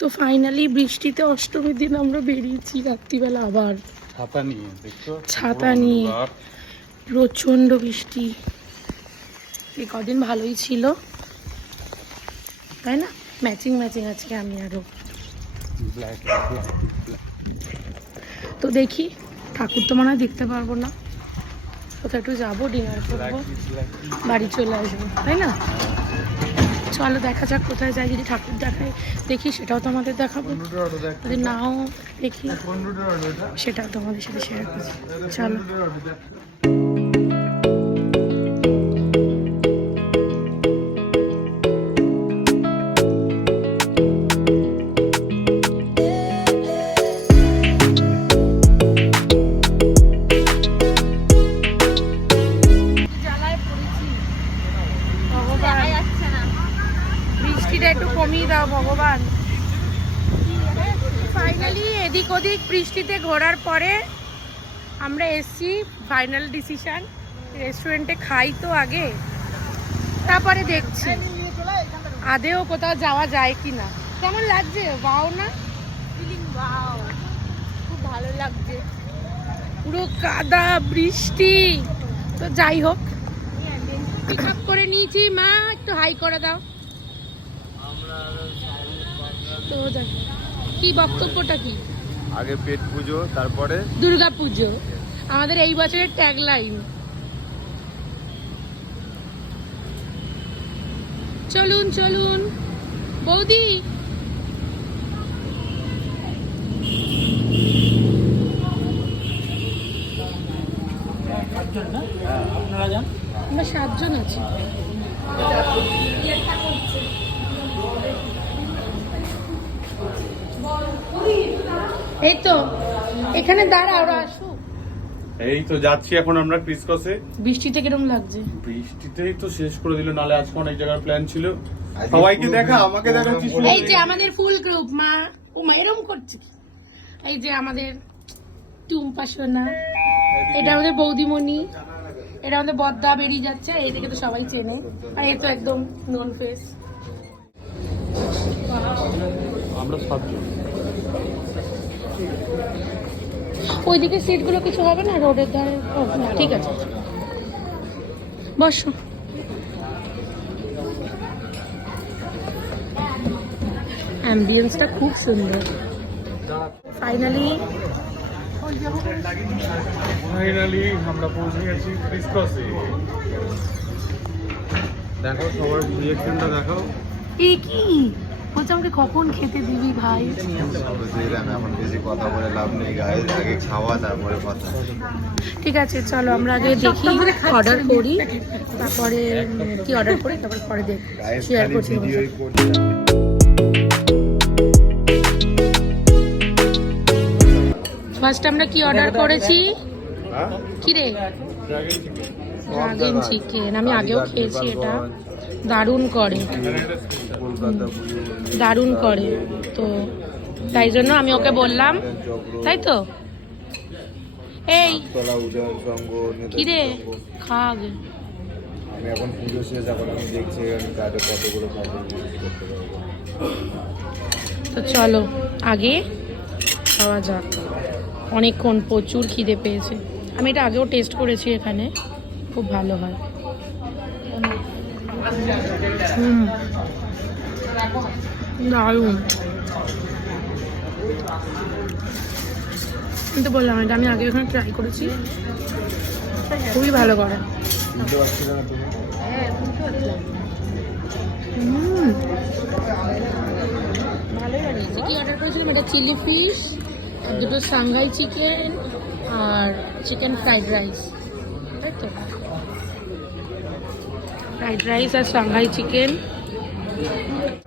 তো ফাইনালি বৃষ্টিতে অষ্টমীর দিন আমরা বেরিয়েছি রাত্রিবেলা আবার ছাতা নিয়ে, দেখছো? ছাতা নিয়ে। প্রচন্ড বৃষ্টি। এই কদিন ভালোই ছিল তাই না? ম্যাচিং ম্যাচিং আজকে আমি আরো। তো দেখি, ঠাকুর তো মনে হয় দেখতে পারবো না, কোথাও একটু যাবো, ডিনার করবো, বাড়ি চলে আসবো, তাই না? চলো দেখা যাক কোথায় যাই। যদি ঠাকুর দেখাই দেখি সেটাও তো আমাদের দেখাবো, যদি নাও দেখি সেটাও তোমাদের সাথে শেয়ার করছি। চলো। বৃষ্টিটা একটু কমিয়ে দাও ভগবান। ফাইনালি এদিক ওদিক বৃষ্টিতে ঘোরার পরে আমরা এসছি ফাইনাল ডিসিশন, রেস্টুরেন্টে খাই তো আগে, তারপরে দেখছি আদেও কোথাও যাওয়া যায় কি না। কেমন লাগছে? বাও না ফিলিং, বাও, খুব ভালো লাগছে। পুরো কাদা বৃষ্টি। তো যাই হোক, পিক আপ করে নিয়েছি। মা একটু হাই করে দাও। তো কি বক্তব্যটা কি? আগে পেট পুজো, তারপরে দুর্গা পুজো, আমাদের এই বছরের ট্যাগলাইন। চলুন চলুন বৌদি। আমরা 7 জন আছি। এই তো এখানে দাঁড়া, ওরা আসুক। এই তো যাচ্ছি এখন আমরা ক্রিসকসে। বৃষ্টিতে কিরকম লাগছে? বৃষ্টিতেই তো শেষ করে দিল, নালে আজকে অনেক জায়গার প্ল্যান ছিল। সবাইকে দেখা, আমাকে দেখাচ্ছিস? এই যে আমাদের ফুল গ্রুপ। মা ও মা এরকম করছে। এই যে আমাদের টুম্পা সোনা, এটা আমাদের বৌদিমণি, এটা আমাদের বদ্দা বেরিয়ে যাচ্ছে। এই থেকে তো সবাই চেনে, আর এই তো একদম নোন ফেস। আমরা 7 জন। ওইদিকে সিটগুলো কিছু হবে না, রোডের ধারে? না, ঠিক আছে, বসো। অ্যাম্বিয়েন্সটা খুব সুন্দর। ফাইনালি আমরা পৌঁছে গেছি ক্রিসকসে। দেখো সবার রিঅ্যাকশনটা দেখাও। এ কি বলছে, আমাকে কখন খেতে দিবি ভাই? এখন বেশি কথা বলে লাভ নেই, গায়ে আগে খাওয়া তারপরে কথা। ঠিক আছে চলো আমরা আগে দেখি, অর্ডার করি, তারপরে কি অর্ডার করি, তারপরে পরে দেখি শেয়ার করছি। ফার্স্ট আমরা কি অর্ডার করেছি? কি রে? Dragon chicken. আমি আগেও খেয়েছি, এটা দারুণ করে, দারুণ করে। তো তাই জন্য আমি ওকে বললাম, তাই তো। এই কি রে, খা আগে। আমি এখন পুজো শেষ, এখন আমি দেখছি আমি কার্ডে কতগুলো করতে পারবো। তো চলো আগে খাওয়া যাক, অনেকক্ষণ প্রচুর খিদে পেয়েছে। আমি এটা আগেও টেস্ট করেছি, এখানে খুব ভালো হয়। দারুণ। কিন্তু বললাম এটা আমি আগে এখানে ট্রাই করেছি, খুবই ভালো করে। ভালোই বানিয়েছে। কি অর্ডার করেছিলাম? এটা চিলি ফিশ, দুটো সাংহাই চিকেন, আর চিকেন ফ্রাইড রাইস, তাই তো? ফ্রাইড রাইস আর সাংহাই চিকেন।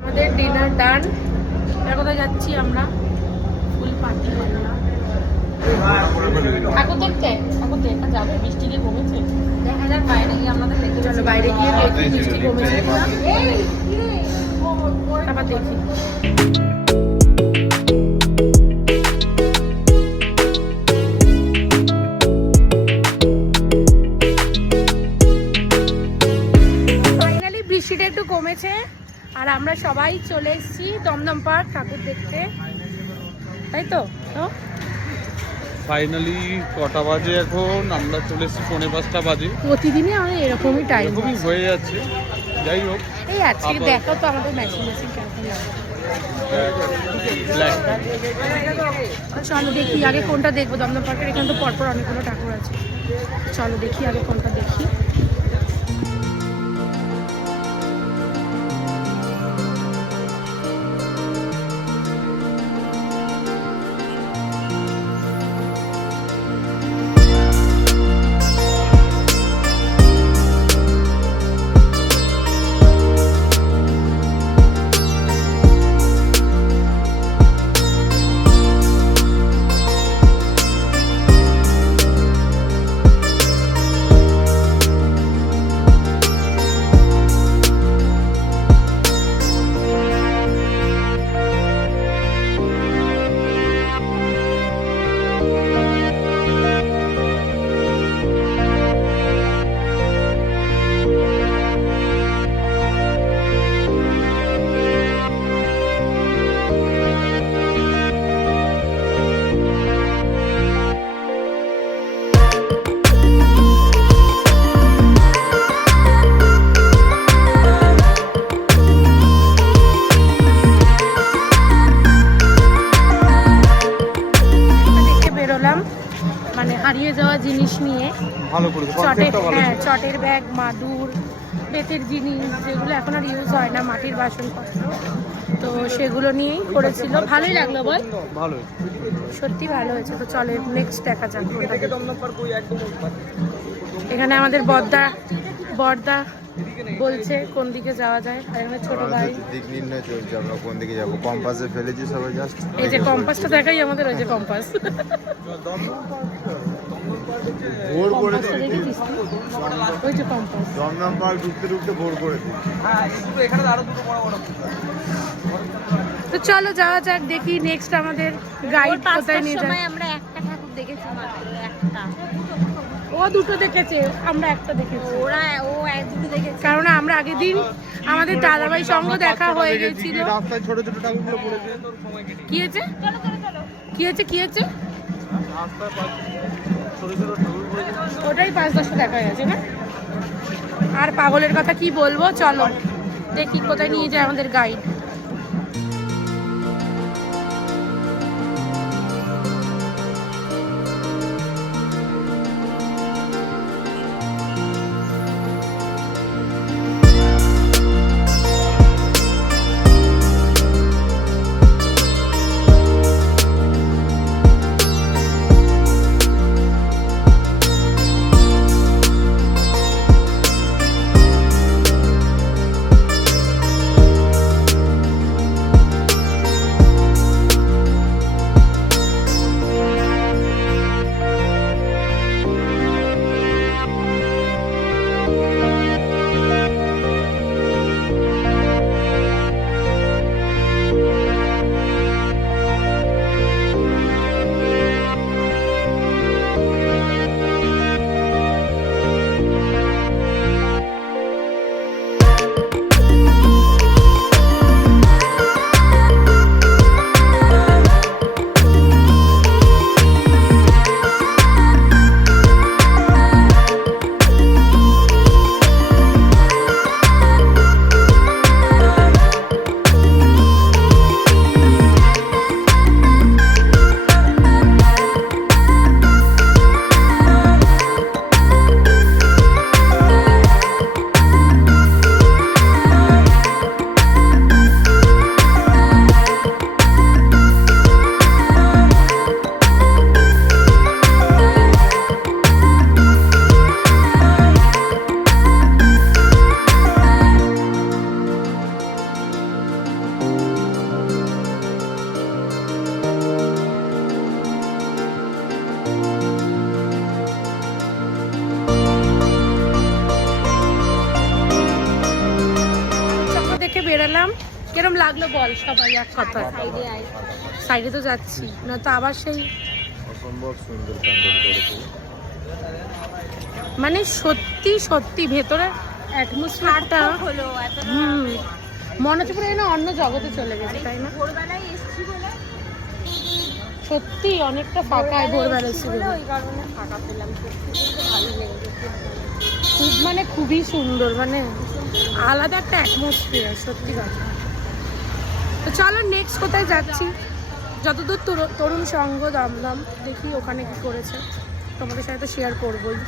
আমাদের ডিনার ডান। এবার কোথায় যাচ্ছি আমরা? ফুল পার্টি ঠাকুর দেখতে। ঠাকুর দেখা যাবে, বৃষ্টি কি কমেছে? দেখা যাক বাইরে গিয়ে আমাদের দেখতে। চলো বাইরে গিয়ে দেখি বৃষ্টি কমেছে কিনা, তারপর দেখি। বৃষ্টিটা একটু কমেছে আর আমরা সবাই চলে এসেছি দমদম পার্ক ঠাকুর দেখতে, তাই তো? ফাইনালি কটা বাজে এখন? আমরা চলে এসেছি 5:45 বাজে। প্রতিদিনই আমাদের এরকমই টাইম এরকমই হয়ে যাচ্ছে। যাই হোক, এই আজকে দেখো তো আমাদের ম্যাচিং ম্যাচিং কেমন লাগে। ব্ল্যাক চলো দেখি আগে কোনটা দেখবো। দমদম পার্কের এখানে তো পরপর অনেকগুলো ঠাকুর আছে, চলো দেখি আগে কোনটা দেখি। মানে হারিয়ে যাওয়া জিনিস নিয়ে ভালো করে চটের, হ্যাঁ চটের ব্যাগ, মাদুর, বেতের জিনিস যেগুলো এখন আর ইউজ হয় না, মাটির বাসনপত্র, তো সেগুলো নিয়েই করেছিল। ভালোই লাগলো বল? ভালো, সত্যি ভালো হয়েছে। তো চলে নেক্সট দেখা যাক। এখানে আমাদের বর্দা বলছে কোন দিকে যাওয়া যায়, আর এখানে ছোট ভাই দিক নির্ণয় চলছে, আমরা কোন দিকে যাবো। কম্পাসে ফেলেছি সবাই, জাস্ট এই যে কম্পাসটা দেখাই আমাদের, ওই যে কম্পাস ভোর করে কম্পাসটা দেখেছিস তুই? ওই যে কম্পাস। দমদম পার্ক ঢুকতে ঢুকতে ভোর করে দিই। তো চলো যাওয়া যাক, দেখি নেক্সট আমাদের গাইড কোথায় নিয়ে যায়। আমরা একটা ঠাকুর দেখেছি মাত্র, একটা। ও দুটো দেখেছে, আমরা একটা দেখেছি। ও এক দুটো দেখেছে। কারণ আমরা আগের দিন আমাদের দাদাভাই সঙ্গে দেখা হয়ে গেছিল। রাস্তায় ছোট ছোট ঠাকুরগুলো পড়েছে। কি হয়েছে? কি হয়েছে? কি হয়েছে? ওটাই 5-10টা দেখা গেছে না? আর পাগলের কথা কি বলবো, চলো দেখি কোথায় নিয়ে যায় আমাদের গাইড। বেরালাম, কিরম লাগলো বল সবাই এক কথা? সাইডে তো যাচ্ছি না তো আবার সেই অসম্ভব সুন্দর প্যান্ডেল করেছে, মানে সত্যি সত্যি ভেতরে অ্যাটমসফিয়ারটা হলো হুম মনে হচ্ছে পুরো এখানে অন্য জগতে চলে গেছে, তাই না? ভোরবেলায় এসছি বলে সত্যি অনেকটা ফাঁকায় ভোরবেলা এসেছি বলে। ওই কারণে ফাঁকা পেলাম, সত্যি কিন্তু ভালো লেগেছে। খুব মানে খুবই সুন্দর, মানে আলাদা একটা অ্যাটমসফিয়ার, সত্যি কথা। তো চলো নেক্সট কোথায় যাচ্ছি, যতদূর তরুণ সংঘ দমদম, দেখি ওখানে কি করেছে, তোমাদের সাথে তো শেয়ার করবোই।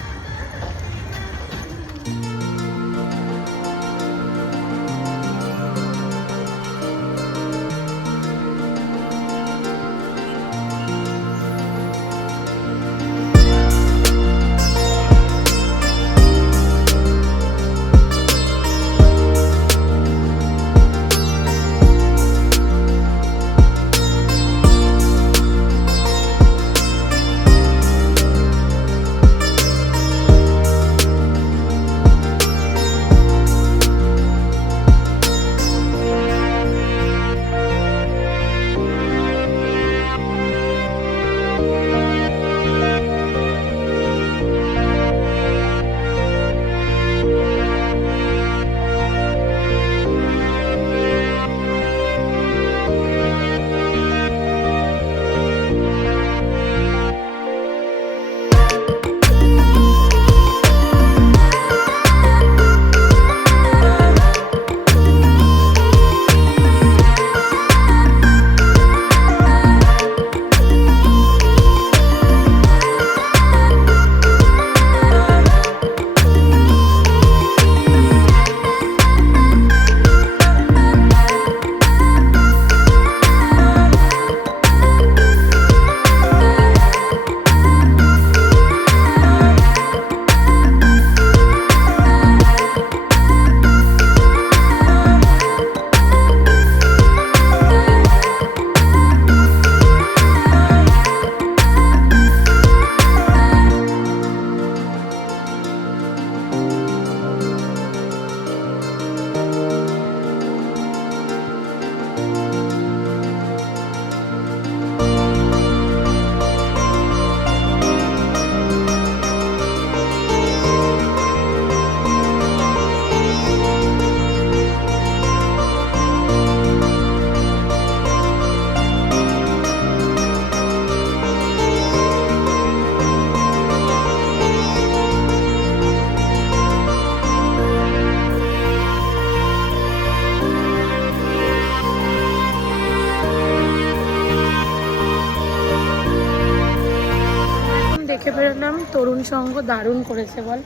দেখে বেরোলাম তরুণ সংঘ দারুণ করেছে, বল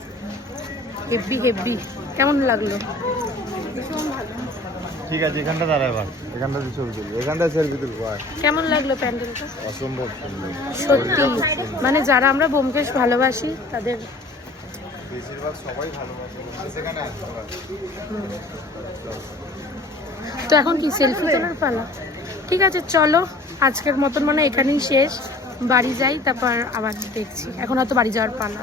হেব্বি হেব্বি। কেমন লাগলো? ভীষণ ভালো। ঠিক আছে, এখানটা দাঁড়া, এবার এখানটাতে ছবি তুলবো, এখানটা সেলফি তুলবো। কেমন লাগলো প্যান্ডেলটা? অসম্ভব সুন্দর, সত্যি মানে যারা আমরা ব্যোমকেশ ভালোবাসি তাদের বেশিরভাগ সবাই ভালোবাসে সেখানে আসতে পারে। তো এখন কি সেলফি তোলার পালা? ঠিক আছে চলো, আজকের মতন মানে এখানেই শেষ, বাড়ি যাই, তারপর আবার দেখছি। এখন হয়তো বাড়ি যাওয়ার পালা।